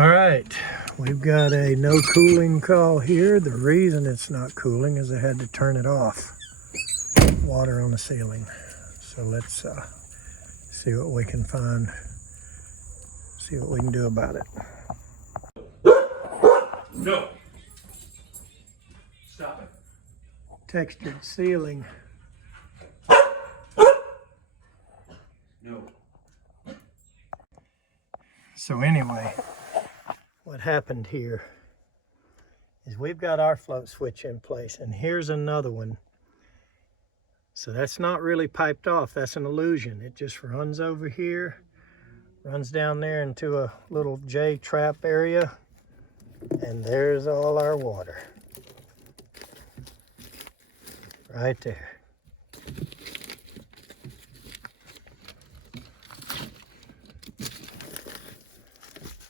All right, we've got a no cooling call here. The reason it's not cooling is I had to turn it off. Water on the ceiling. So let's see what we can find, see what we can do about it. No. Stop it. Textured ceiling. No. So anyway, what happened here is we've got our float switch in place, and here's another one. So that's not really piped off, that's an illusion. It just runs over here, runs down there into a little J-trap area, and there's all our water. Right there.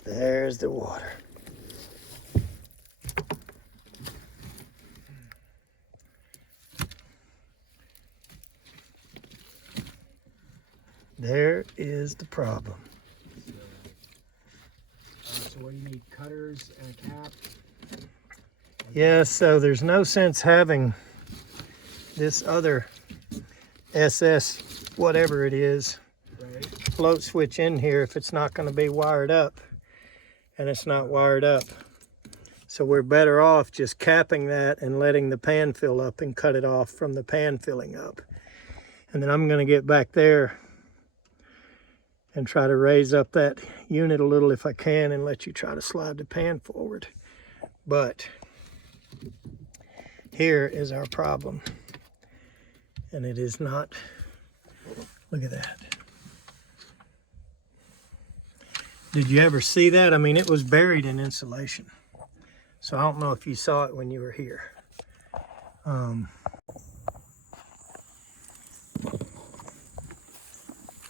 There's the water. There is the problem. So what do you need? Cutters and a cap? Yeah, so there's no sense having this other SS, whatever it is, Right. float switch in here if it's not going to be wired up, and it's not wired up. So we're better off just capping that and letting the pan fill up and cut it off from the pan filling up. And then I'm going to get back there and try to raise up that unit a little if I can and let you try to slide the pan forward. But here is our problem. And it is not, look at that. Did you ever see that? I mean, it was buried in insulation. So I don't know if you saw it when you were here.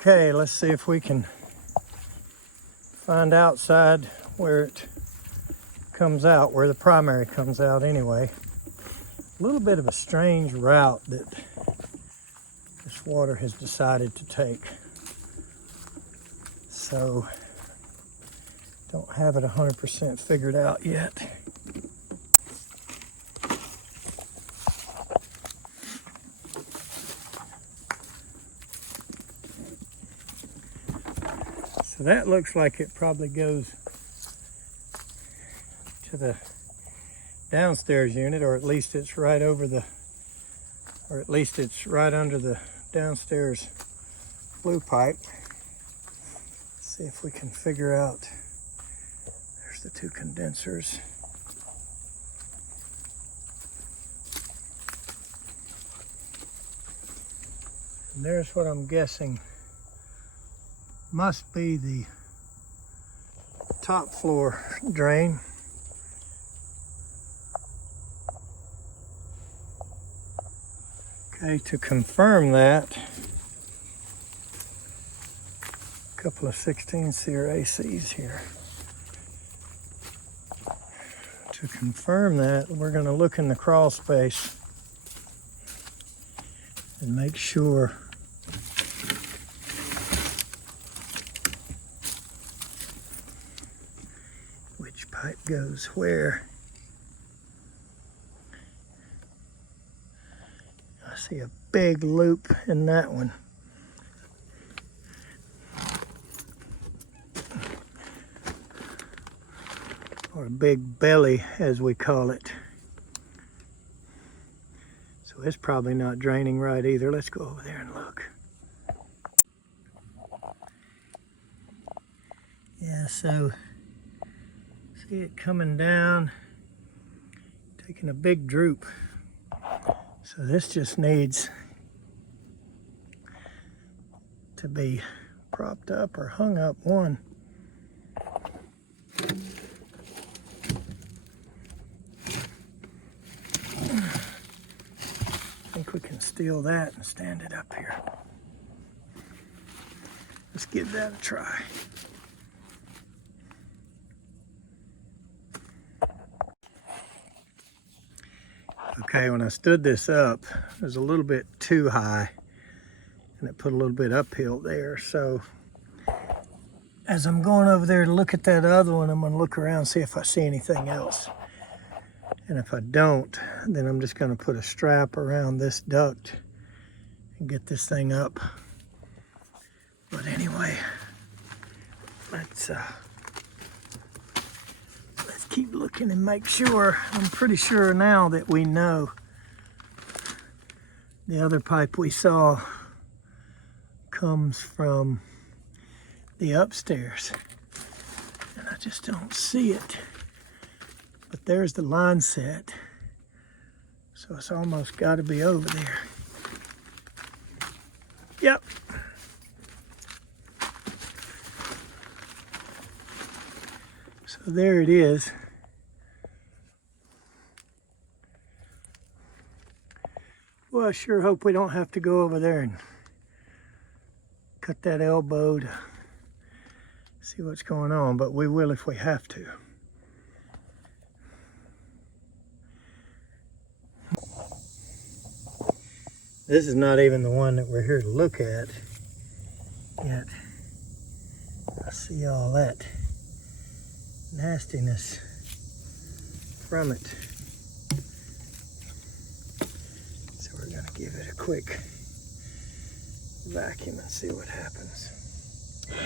Okay, let's see if we can find outside where it comes out, where the primary comes out anyway. A little bit of a strange route that this water has decided to take. So, don't have it 100% figured out yet. So that looks like it probably goes to the downstairs unit, or at least it's right over the, or at least it's right under the downstairs flue pipe. Let's see if we can figure out. There's the two condensers. And there's what I'm guessing must be the top floor drain. Okay, to confirm that, a couple of 16 SEER ACs here. To confirm that, we're going to look in the crawl space and make sure which pipe goes where. I see a big loop in that one. Or a big belly, as we call it. So it's probably not draining right either. Let's go over there and look. Yeah, so see it coming down, taking a big droop. So this just needs to be propped up or hung up one. I think we can steal that and stand it up here. Let's give that a try. Okay, when I stood this up, it was a little bit too high and it put a little bit uphill there. So as I'm going over there to look at that other one, I'm going to look around and see if I see anything else. And if I don't, then I'm just going to put a strap around this duct and get this thing up. But anyway, let's keep looking and make sure. I'm pretty sure now that we know the other pipe we saw comes from the upstairs, and I just don't see it. But there's the line set, so it's almost got to be over there. Yep. So there it is. Well, I sure hope we don't have to go over there and cut that elbow to see what's going on, but we will if we have to. This is not even the one that we're here to look at yet. I see all that nastiness from it. So we're going to give it a quick vacuum and see what happens. I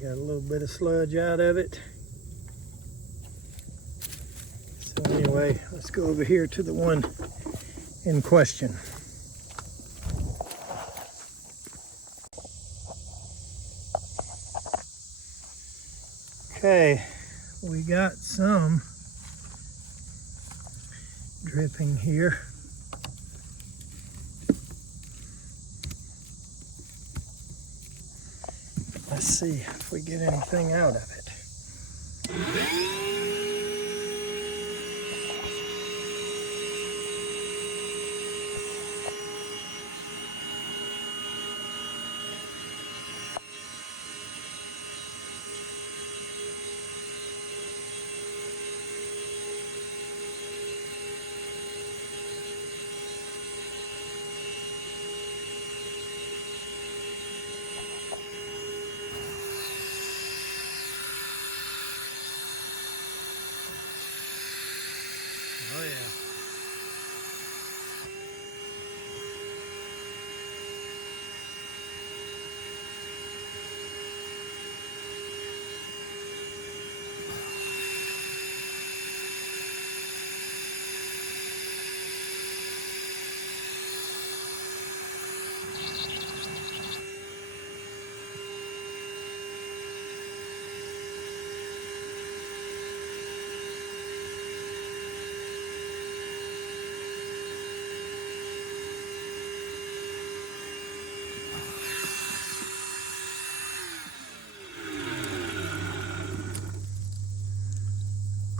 got a little bit of sludge out of it. So anyway, let's go over here to the one in question. Okay, we got some dripping here. Let's see if we get anything out of it. Oh yeah.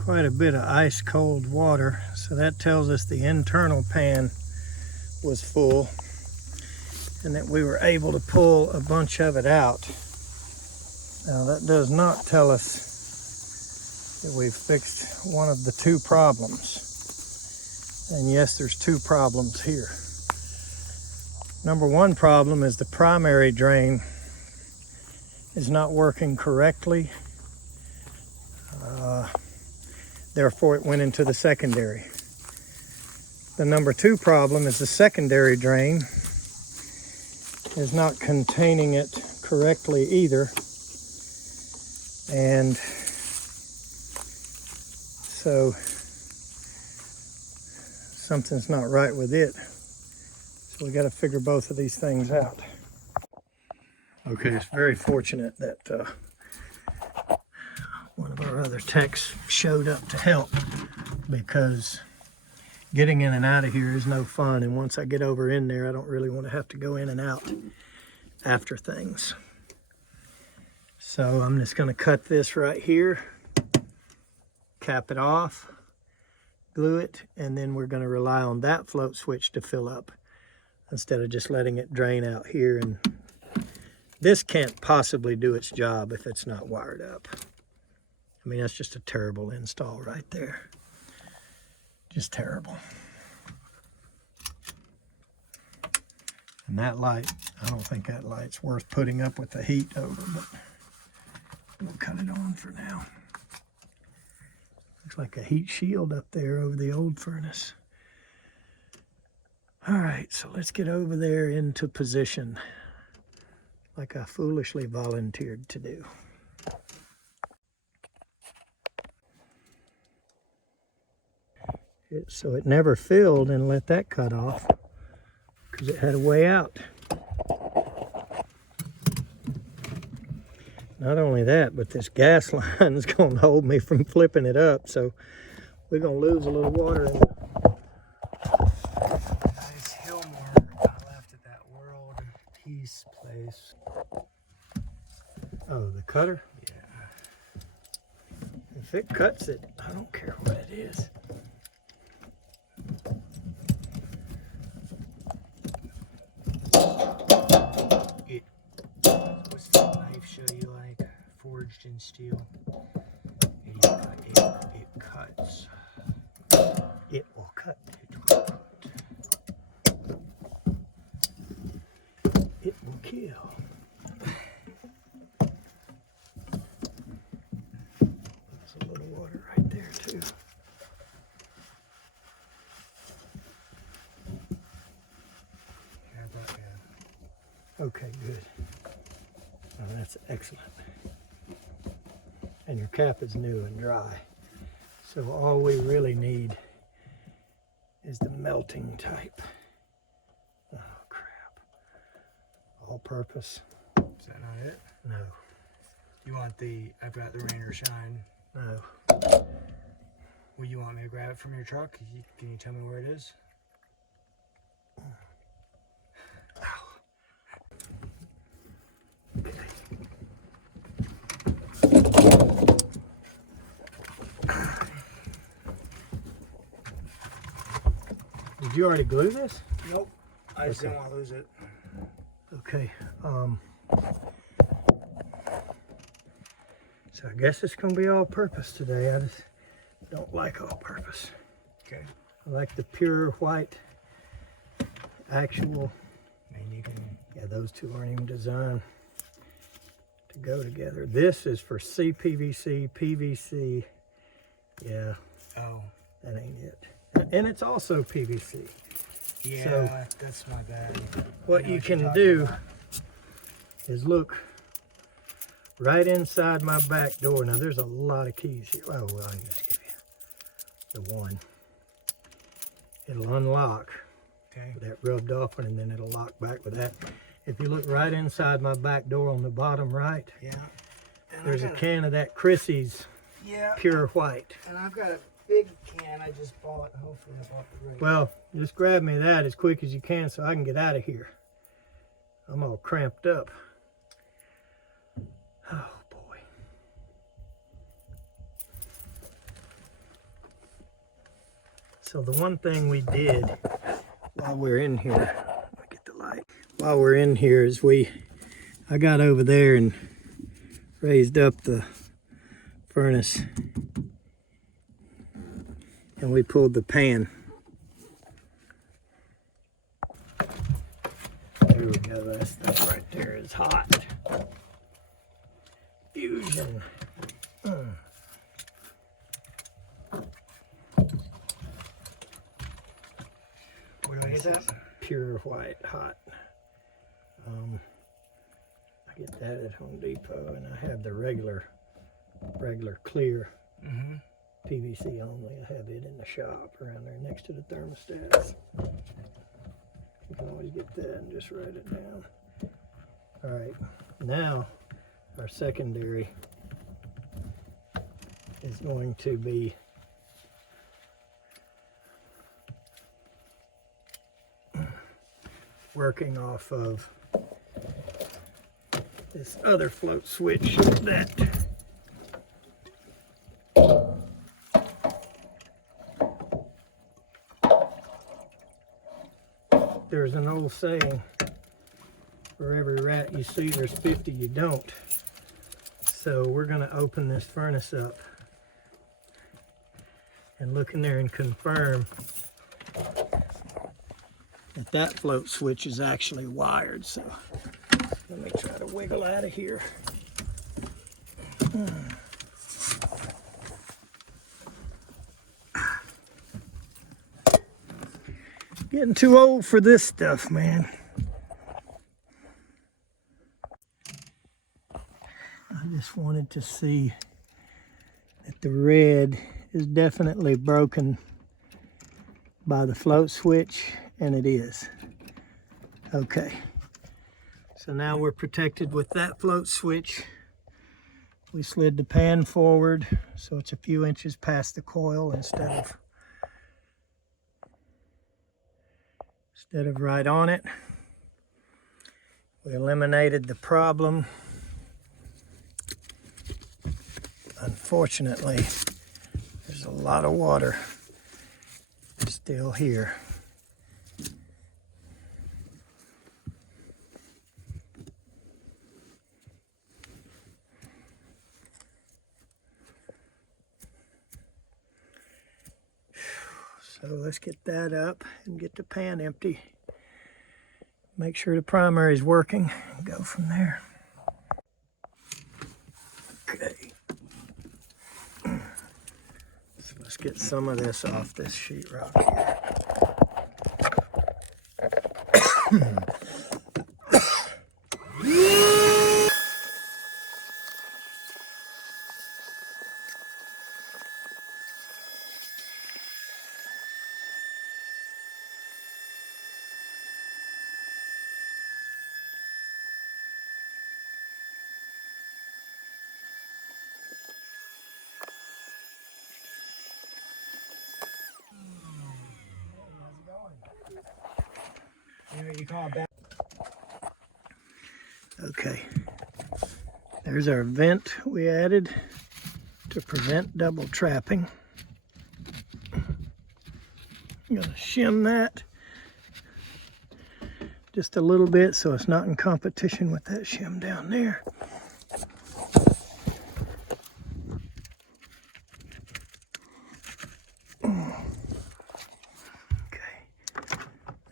Quite a bit of ice cold water, so that tells us the internal pan was full and that we were able to pull a bunch of it out. Now that does not tell us that we've fixed one of the two problems. And yes, there's two problems here. Number one problem is the primary drain is not working correctly. Therefore, it went into the secondary. The number two problem is the secondary drain is not containing it correctly either. And so something's not right with it. So we got to figure both of these things out. Okay, it's very fortunate that one of our other techs showed up to help, because getting in and out of here is no fun, and once I get over in there I don't really want to have to go in and out after things. So I'm just going to cut this right here, cap it off, glue it, and then we're going to rely on that float switch to fill up instead of just letting it drain out here and this can't possibly do its job if it's not wired up. I mean, that's just a terrible install right there. Just terrible. And that light, I don't think that light's worth putting up with the heat over, but we'll cut it on for now. Looks like a heat shield up there over the old furnace. All right, so let's get over there into position like I foolishly volunteered to do. So it never filled and let that cut off because it had a way out. Not only that, but this gas line is going to hold me from flipping it up, so we're going to lose a little water in it. Nice hill mark I left at that World Peace place. Oh, the cutter? Yeah. If it cuts it, I don't care what it is. What's that knife show you like? Forged in steel. It cuts. It will cut. It will kill. There's a little water right there too. Okay, good. Oh, that's excellent. And your cap is new and dry. So all we really need is the melting type. Oh, crap. All purpose? Is that not it? No. You want the, I've got the rain or shine. No. Well, you want me to grab it from your truck? Can you tell me where it is? Did you already glue this? Nope. I just Okay. don't want to lose it. Okay. So I guess it's going to be all purpose today. I just don't like all purpose. Okay. I like the pure white actual. And you can. Yeah, those two aren't even designed to go together. This is for CPVC, PVC. Yeah, Oh. that ain't it. And it's also PVC. Yeah, So, that's my bad. What I know you can you're do talking is look right inside my back door. Now there's a lot of keys here. Oh, well, I can just give you the one. It'll unlock. about. Okay. That rubbed off one, and then it'll lock back with that. If you look right inside my back door on the bottom right, Yeah. And there's a can of that Chrissy's Yeah. pure white. And I've got a big can I just bought. Hopefully I bought the right. Well, just grab me that as quick as you can so I can get out of here. I'm all cramped up. Oh boy. So the one thing we did while we're in here, let me get the light. While we're in here is I got over there and raised up the furnace. And we pulled the pan. There we go, that stuff right there is hot. Fusion. What do I get that? Pure white hot. I get that at Home Depot, and I have the regular clear. Mm-hmm. PVC only. I have it in the shop around there next to the thermostats. You can always get that and just write it down. All right, now our secondary is going to be working off of this other float switch that there's an old saying, For every rat you see, there's 50 you don't. So we're gonna open this furnace up and look in there and confirm that that float switch is actually wired. So let me try to wiggle out of here. Getting too old for this stuff, man. I just wanted to see that the red is definitely broken by the float switch, and it is. Okay, so now we're protected with that float switch. We slid the pan forward so it's a few inches past the coil instead of right on it. We eliminated the problem. Unfortunately, there's a lot of water still here. So let's get that up and get the pan empty. Make sure the primary is working and go from there. Okay. So let's get some of this off this sheetrock here. You call back. Okay, there's our vent we added to prevent double trapping. I'm gonna shim that just a little bit so it's not in competition with that shim down there.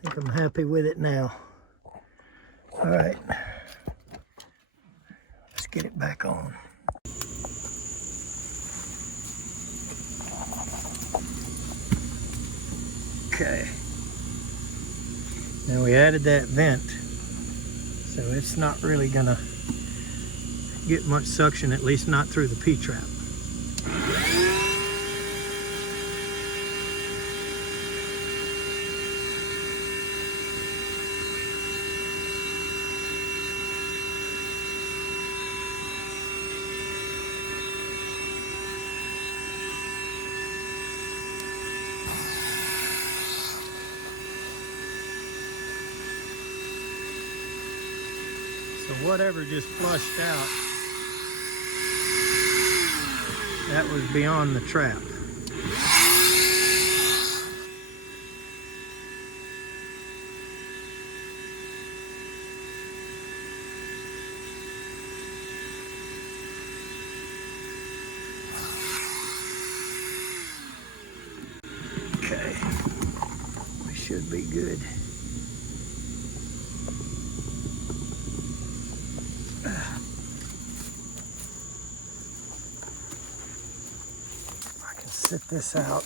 I think I'm happy with it now. All right, let's get it back on. Okay, now we added that vent, so it's not really gonna get much suction, at least not through the P-trap. So whatever just flushed out, that was beyond the trap. Okay, we should be good. Sit this out.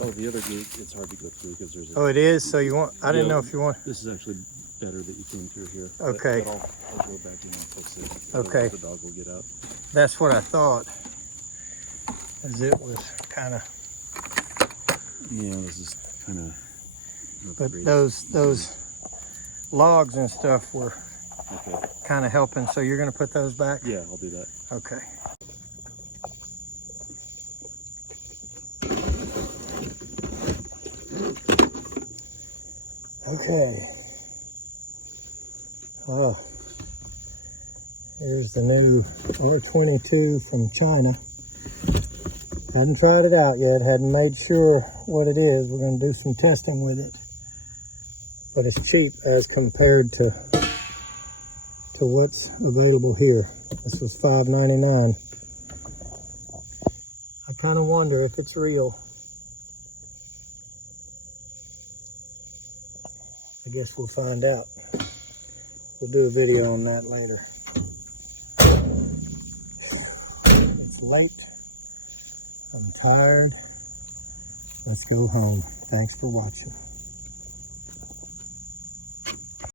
Oh, the other gate, it's hard to go through because there's a... Oh, it is? So you want, I didn't know if you want... This is actually better that you came through here. Okay. But I'll go back and I'll fix it. Okay. The dog will get out. That's what I thought, as it was kind of... Yeah, this is kind of... But those logs and stuff were kind of helping, so you're going to put those back? Yeah, I'll do that. Okay. Okay. Well, here's the new R22 from China. Hadn't tried it out yet, hadn't made sure what it is. We're going to do some testing with it. but it's cheap as compared to what's available here. This was $5.99. I kind of wonder if it's real. I guess we'll find out. We'll do a video on that later. It's late. I'm tired. Let's go home. Thanks for watching.